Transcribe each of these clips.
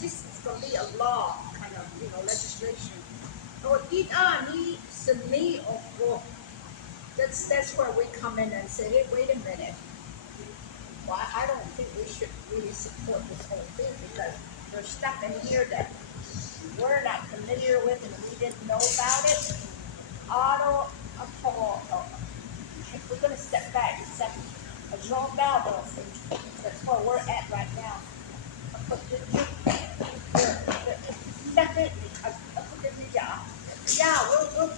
this is gonna be a law kind of legislation. Or did need submit or book. That's where we come in and say, hey, wait a minute. Well, I don't think we should really support this whole thing because there's stuff in here that we're not familiar with and we didn't know about it. Auto, we're going to step back a second. Jean Baldo, that's where we're at right now. Yeah, we'll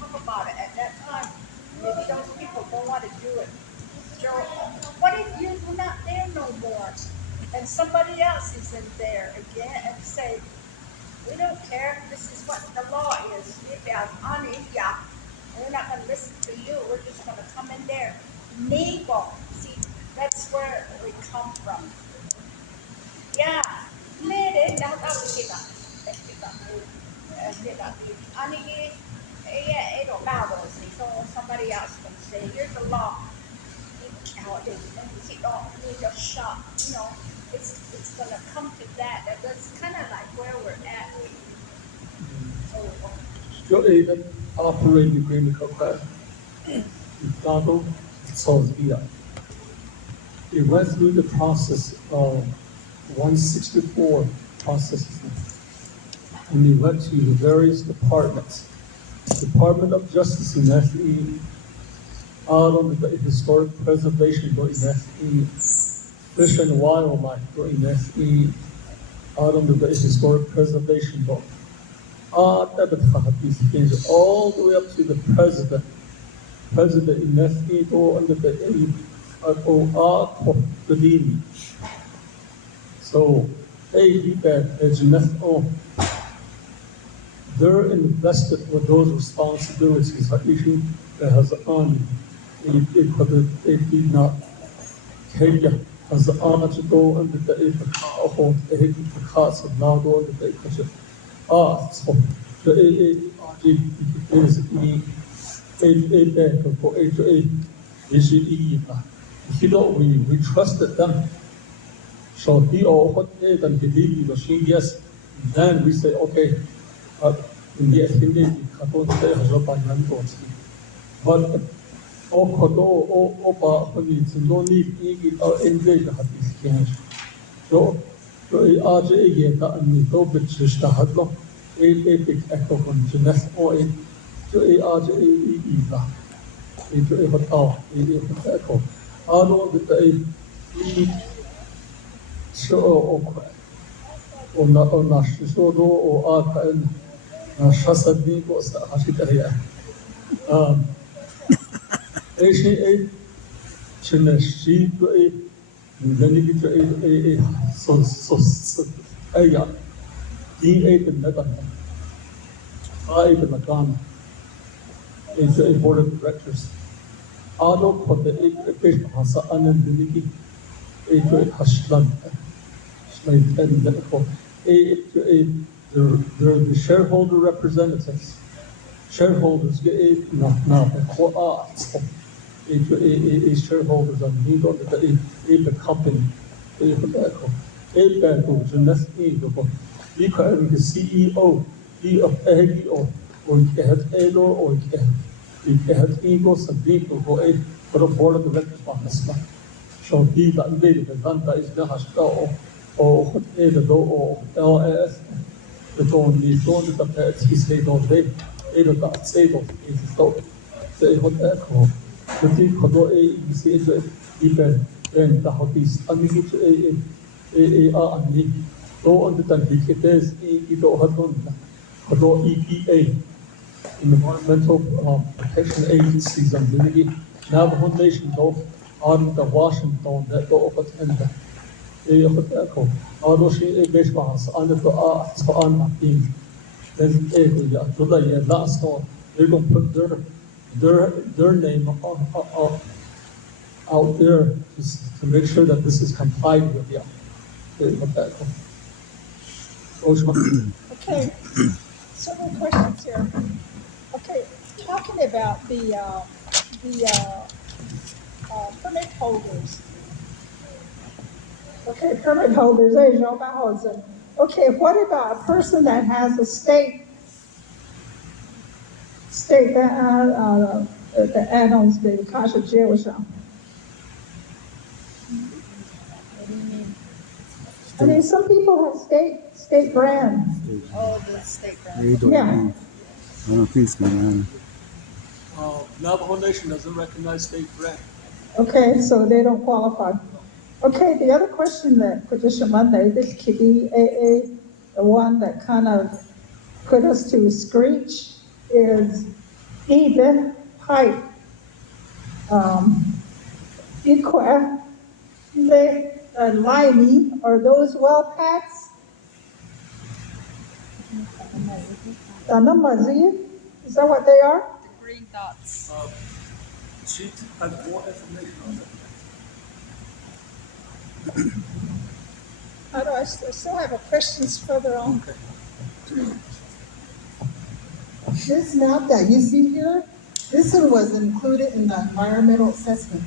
talk about it at that time. Maybe those people don't want to do it. So, what if you're not there no more? And somebody else is in there again and say, we don't care, this is what the law is. We're not going to listen to you, we're just going to come in there. Nego. See, that's where we come from. Yeah. Lede, now that we get up. Yeah, it don't matter. So somebody else can say, here's the law. Need a shot. It's gonna come to that. That's kind of like where we're at. Your operating agreement contract, Chicago, Sanostee. It went through the process of 164 processes, and we went to the various departments. Department of Justice in SE, Adam, the Historic Preservation in SE, Fish and Wildlife in SE, Adam, the Historic Preservation book. These things all the way up to the president. President in SE or under the Bellini. So they're invested with those responsibilities. Issue that has on it did not take as on to go under the of now go under the so the is we trusted them. So he or what they and believe the machine, yes. Then we say, okay, in the estimate, but no need engage so RJ and the Tobit Shahadlo, a big echo on Jeanette or to ARJ into a hotel, echo. I know that they show or not show or arc and Shasadi was Hashitaria. ACA Chineshi to a so D8 and Megan. Five in the Ghana is a board of directors. Ado for the fish Hasa and the Hashlan. And therefore, the shareholder representatives. Shareholders get now shareholders are need on the company. The CEO, of AEO, or Elo, or Egos and people for a board of directors on this one. So he that made the Vanta is the Hashka or the or LS, the phone is going to the pets, he said all day, that stable is so. Say what echo. The thing for no even then the hobbies, I mean, AAR and me. Go on the time, it is EPA, Environmental Protection Agencies, and the Navajo Nation go on the Washington that go over tender. They have a echo. Although she a baseball, under the arts on a team. Then the last one, they're going to put their name out there to make sure that this is complied with. Yeah. Okay, several questions here. Okay, talking about the permit holders. Okay, permit holders, Okay, what about a person that has a state的 add-ons 的 kasha jail 上 I mean, some people have state brand. Oh, the state brand. They don't Yeah. need. I don't think it's gonna matter. Navajo Nation doesn't recognize state brand. Okay, so they don't qualify. Okay, the other question that position Monday, this kitty AA, the one that kind of put us to a screech is Eden Pipe. Equa, Limey, are those well packs? Tanamazi, is that what they are? The green dots. She has more information on that. How do I still have a questions further on? This map that you see here, this one was included in the environmental assessment,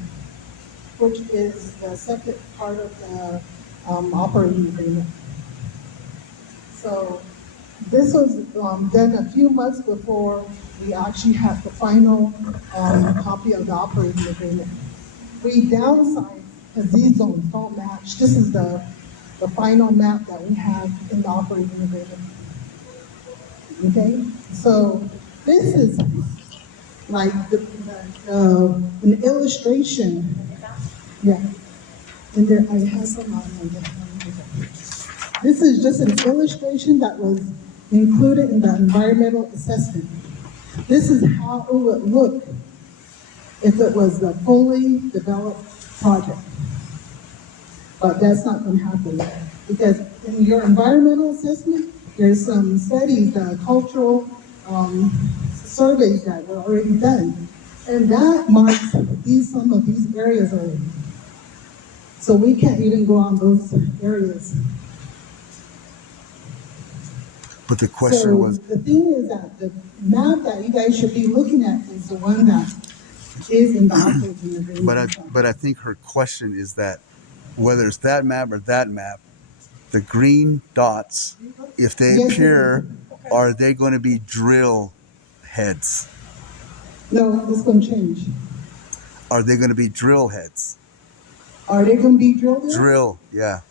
which is the second part of the operating agreement. So this was done a few months before we actually had the final copy of the operating agreement. We downsized because these zones don't match. This is the final map that we have in the operating agreement. Okay, so this is like an illustration. Yeah, and there I have some on there. This is just an illustration that was included in the environmental assessment. This is how it would look if it was a fully developed project. But that's not going to happen because in your environmental assessment, there's some studies, cultural surveys that were already done, and that marks some of these areas already. So we can't even go on those areas. But the question was, the thing is that the map that you guys should be looking at is the one that is in the operating agreement. but I think her question is that whether it's that map or that map, the green dots, if they Yes, appear, are they going to be drill heads? No, it's going to change. Are they going to be drill heads? Are they going to be drilled in? Drill, yeah.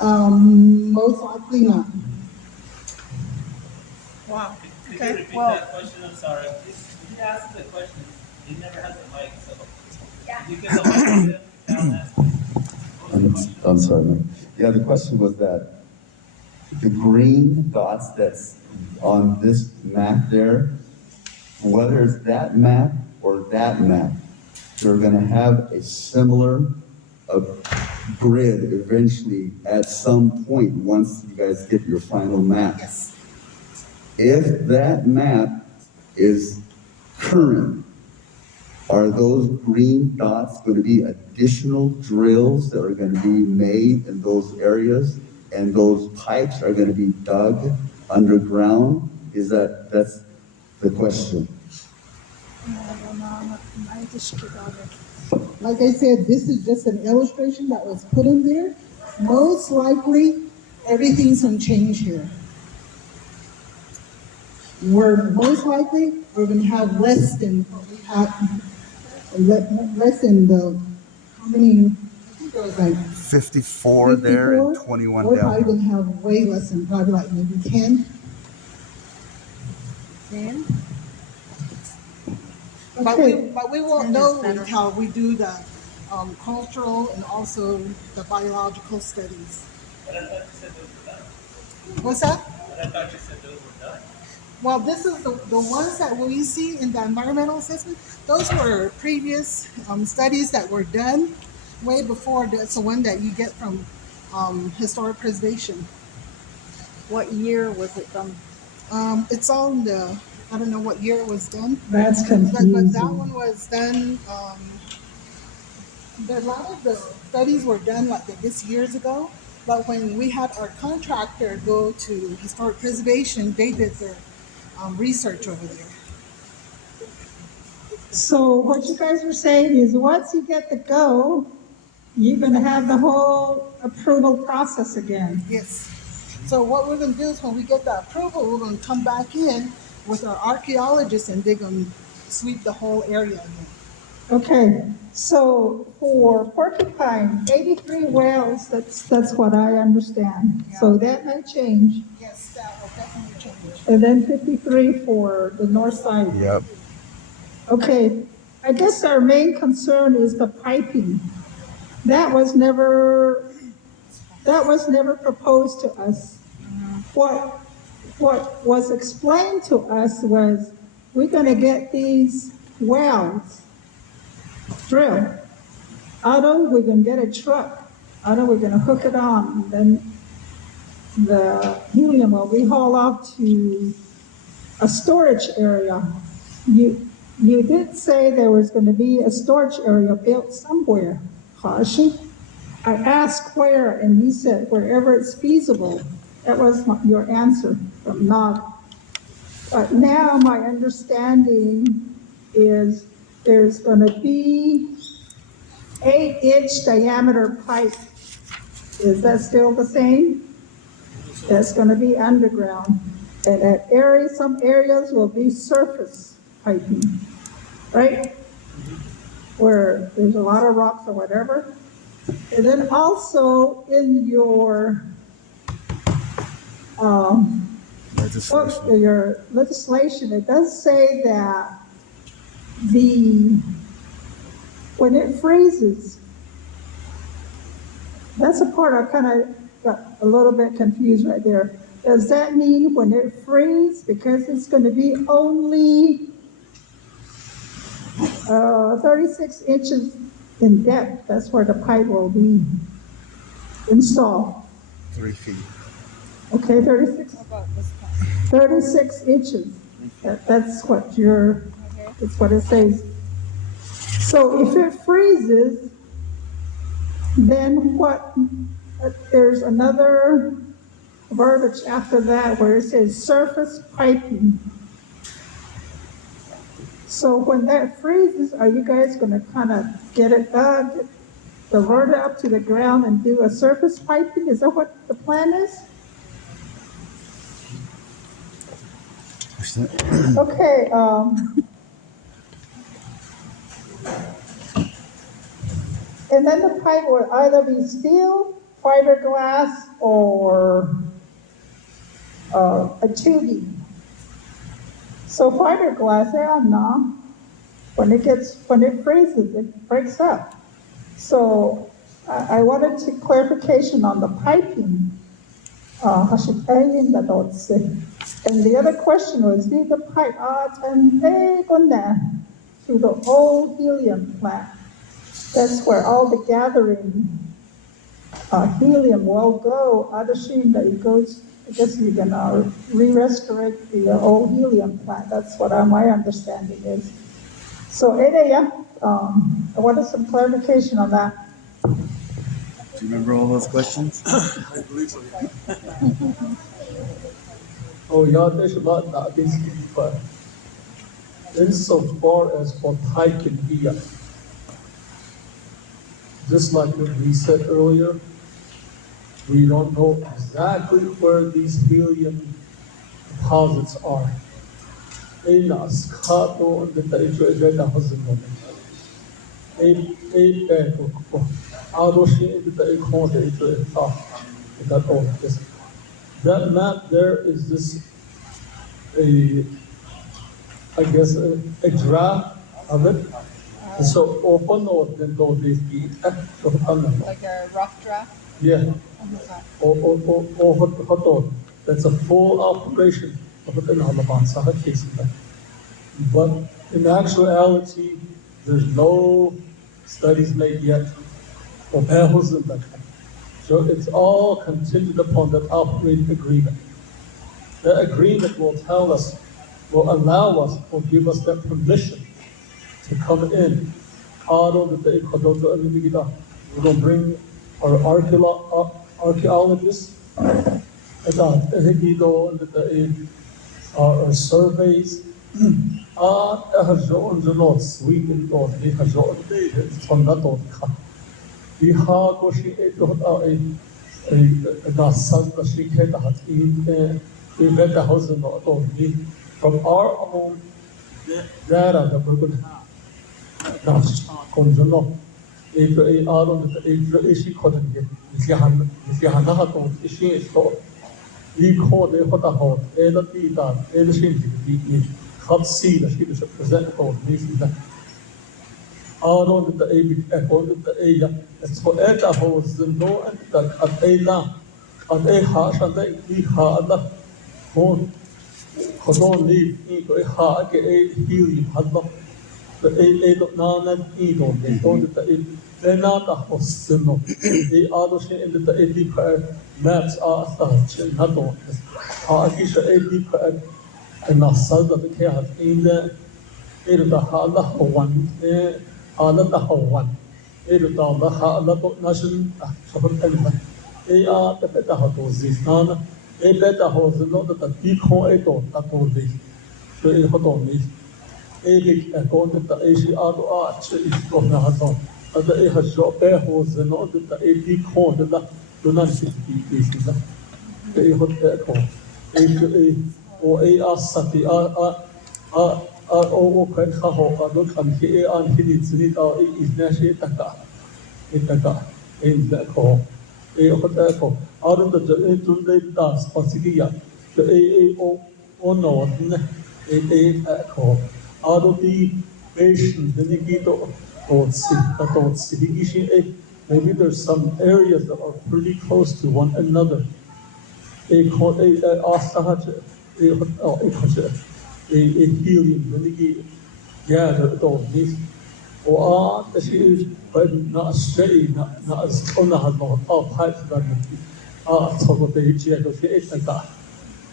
Most likely not. Wow. Could you repeat that question? I'm sorry. He asked the question. He never has a mic, so you give the mic to him. Now ask him. I'm sorry, man. Yeah, the question was that the green dots that's on this map there, whether it's that map or that map, they're gonna have a similar grid eventually at some point once you guys get your final map. Yes. If that map is current, are those green dots going to be additional drills that are going to be made in those areas, and those pipes are going to be dug underground? That's the question? Like I said, this is just an illustration that was put in there. Most likely, everything's going to change here. We're going to have less than how many? I think there was like 54 there and 21 We're down. probably going to have way less than probably like maybe 10. 10? But we won't know until we do the cultural and also the biological studies. But I thought you said those were done. What's that? But I thought you said those were done. Well, this is the ones that we see in the environmental assessment. Those were previous studies that were done way before. That's the one that you get from historic preservation. What year was it done? It's on the, I don't know what year it was done. That's But confusing. that one was done, a lot of the studies were done like this years ago. But when we had our contractor go to historic preservation, they did their research over there. So what you guys were saying is once you get the go, you're gonna have the whole approval process again. Yes. So what we're gonna do is when we get the approval, we're gonna come back in with our archaeologists and they're gonna sweep the whole area again. Okay, so for Porcupine, 83 wells, that's what I understand. So that may change. Yes, that will definitely change. And then 53 for the north side. Yep. Okay, I guess our main concern is the piping. That was never proposed to us. What was explained to us was, we're gonna get these wells drilled. We're gonna get a truck. We're gonna hook it on, and then the helium will be hauled off to a storage area. You did say there was gonna be a storage area built somewhere, Hashi. I asked where, and you said wherever it's feasible. That was your answer from Nod. But now my understanding is there's gonna be 8-inch diameter pipe. Is that still the same? That's gonna be underground. And some areas will be surface piping, right? Where there's a lot of rocks or whatever. And then also in your your legislation, it does say that when it freezes, that's the part I kind of got a little bit confused right there. Does that mean when it freezes, because it's going to be only 36 inches in depth, that's where the pipe will be installed? 3 feet. Okay, 36. How about this one? 36 inches. That's what it's what it says. So if it freezes, then what? There's another verbiage after that where it says surface piping. So when that freezes, are you guys gonna kind of get it dug, divert it up to the ground and do a surface piping? Is that what the plan is? Okay, and then the pipe will either be steel, fiberglass, or a tubing. So fiberglass, when it freezes, it breaks up. So I wanted clarification on the piping. And the other question was, did the pipe to the old helium plant? That's where all the gathering helium will go. That it goes. I guess you're gonna re-restore the old helium plant. That's what my understanding is. So I wanted some clarification on that. Do you remember all those questions? I believe so. Oh, yeah, there's about that basically, but insofar as what pipe can be, just like what we said earlier, we don't know exactly where these helium deposits are. In a scato and the Israel husband. That map there is this, I guess, a draft of it. So open or then go this beat. Like a rough draft? Yeah. Or that's a full operation of it in Alabama. But in actuality, there's no studies made yet of Behos and that. So it's all contingent upon that operating agreement. The agreement will allow us, will give us that permission to come in. We're going to bring our archaeologists, our surveys, from our own data that we're going to have. That's conjono. If a aron that if ishi couldn't get if you had not told ishi is told. We call the hota hot, the data, the shin the hot see the she is present called this is that aron the a according the aya. It's for eta hos the no and that at a la at a hash and the ha the hon. Hodon leave into a ha get a helium had not. Nana idol, they told that they're not a hostile. They are saying that the Eddie maps are such and not on this. Akisha Eddie and Nasal that the cat in the Hala one, Hala the one. The Hala Nation, they are the better hotos, this Nana. They better hosts, not that the big hole at all, that all this. So it hot on this. Erik according to Asia Arch is from the Hazon. Other a has shot bear horse and all that the AP corner that do not sit to be easy. The hot bear corn. A or a sati or quite haho, look and here and he needs it or is Nashi Taka. Itaka in that call. A hot call. Out of the Tunde dance, Pasigia, the AAO or no, a call. Out of the patient, the Nikito don't see. Maybe there's some areas that are pretty close to one another. A call a Asahat, a helium, the Niki, yeah, the this. Or the she is not straight, not as on the hand of pipes that top of the chair to see it like that.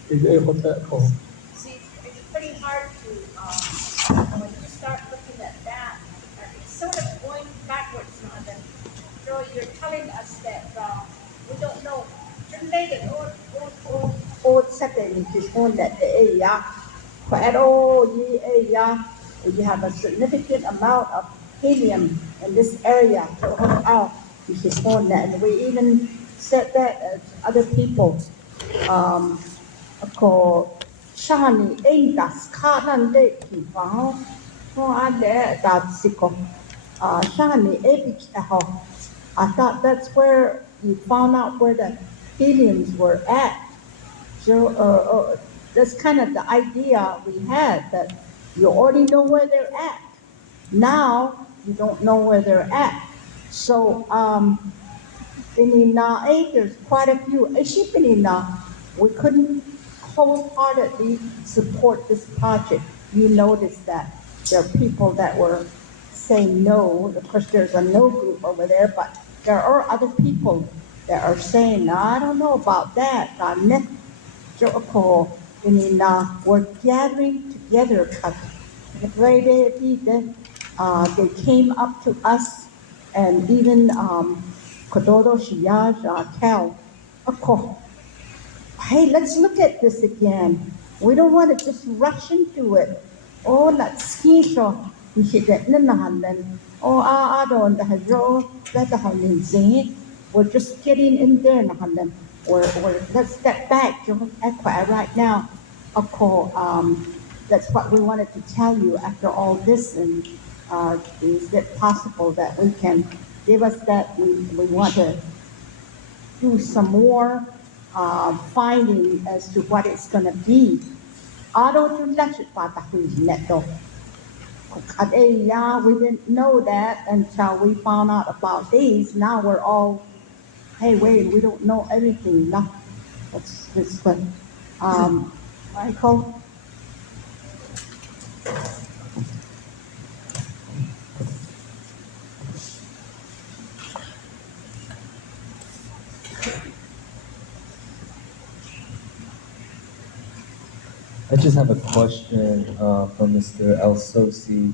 It's a hotel call. See, it's pretty hard to, when you start looking at that, it's sort of going backwards now. Then, so you're telling us that we don't know. Related or second is on that area. For at all the area, you have a significant amount of helium in this area. So out, this is on that, and we even said that as other people. Ko shani endas kanan de kifao ko ade datsiko shani ebich eho. I thought that's where you found out where the heliums were at. So that's kind of the idea we had, that you already know where they're at. Now you don't know where they're at. So there's quite a few. We couldn't wholeheartedly support this project. You notice that there are people that were saying no. Of course, there's a no group over there, but there are other people that are saying, I don't know about that. We're gathering together. They came up to us, and even Kododo Shiyaj Cal. Hey, let's look at this again. We don't want to just rush into it. Oh, let's ski show. We should get then. Oh, I don't have we're just getting in there. Let's step back right now. That's what we wanted to tell you after all this. And is it possible that we can give us that? We want to do some more finding as to what it's going to be. We didn't know that until we found out about these. Now we're all, hey, wait, we don't know everything. No, that's this one. Michael? I just have a question from Mr. El Sosi.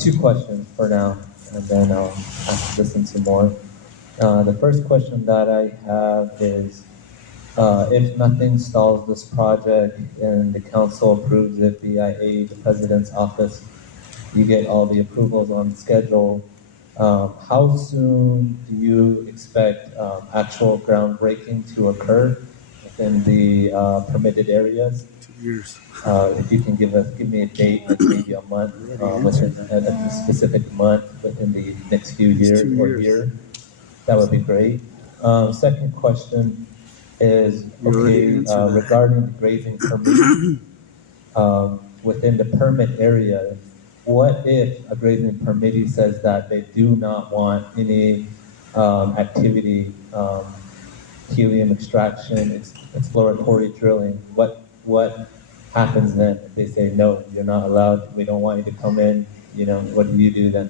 Two questions for now, and then I'll have to listen to more. The first question that I have is, if nothing stalls this project and the council approves it via the president's office, you get all the approvals on schedule, How soon do you expect actual groundbreaking to occur within the permitted areas? 2 years. If you can give me a date, like maybe a month, within a specific month within the next few It's years 2 or years. year, that would be great. Second question is, You already answered that. regarding the grazing permit, within the permit area, what if a grazing permittee says that they do not want any activity, helium extraction, exploratory drilling? What happens then if they say no, you're not allowed, we don't want you to come in? What do you do then?